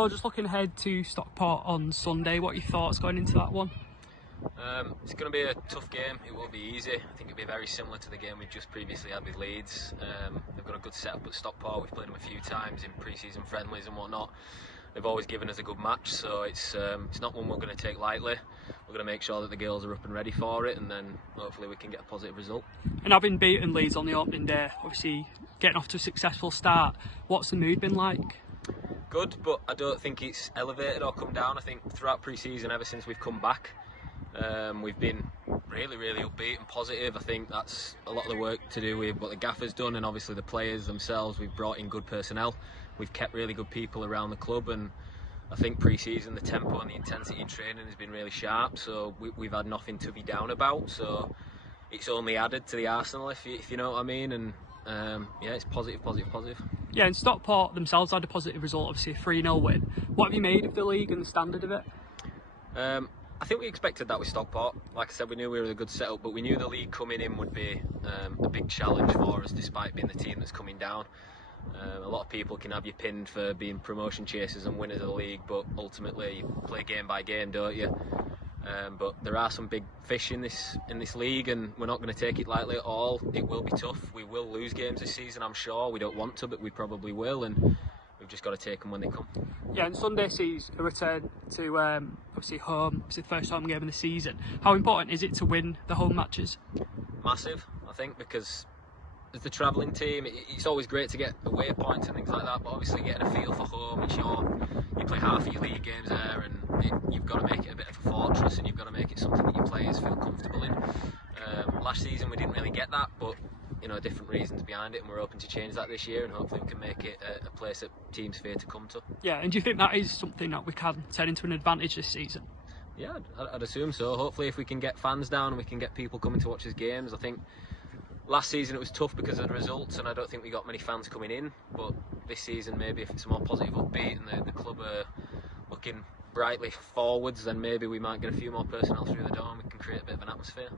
So just looking ahead to Stockport on Sunday, what are your thoughts going into that one? It's going to be a tough game. It won't be easy. I think it'll be very similar to the game we've just previously had with Leeds. They've got a good setup at Stockport. We've played them a few times in pre-season friendlies and whatnot. They've always given us a good match, so it's not one we're going to take lightly. We're going to make sure that the girls are up and ready for it, and then hopefully we can get a positive result. And having beaten Leeds on the opening day, obviously getting off to a successful start, what's the mood been like? Good, but I don't think it's elevated or come down. I think throughout pre-season, ever since we've come back, we've been really upbeat and positive. I think that's a lot of the work to do with what the gaffer's done, and obviously the players themselves. We've brought in good personnel, we've kept really good people around the club, and I think pre-season the tempo and the intensity in training has been really sharp, so we've had nothing to be down about. So it's only added to the arsenal, if you know what I mean. And yeah, it's positive. Yeah, and Stockport themselves had a positive result, obviously a 3-0 win. What have you made of the league and the standard of it? I think we expected that with Stockport. Like I said, we knew we were a good setup, but we knew the league coming in would be a big challenge for us, despite being the team that's coming down. A lot of people can have you pinned for being promotion chasers and winners of the league, but ultimately you play game by game, don't you? But there are some big fish in this league, and we're not going to take it lightly at all. It will be tough. We will lose games this season, I'm sure. We don't want to, but we probably will, and we've just got to take them when they come. Yeah, and Sunday sees a return to obviously home, obviously the first home game of the season. How important is it to win the home matches? Massive, I think, because as the travelling team, it's always great to get away points and things like that, but obviously getting a feel for home, you play half of your league games there, and you've got to make it a bit of a fortress, and you've got to make it something that your players feel comfortable in. Last season we didn't really get that, but different reasons behind it, and we're hoping to change that this year, and hopefully we can make it a place that teams fear to come to. Yeah, and do you think that is something that we can turn into an advantage this season? Yeah, I'd assume so. Hopefully if we can get fans down and we can get people coming to watch us games. I think last season it was tough because of the results, and I don't think we got many fans coming in, but this season maybe if it's a more positive upbeat and the club are looking brightly forwards, then maybe we might get a few more personnel through the door and we can create a bit of an atmosphere.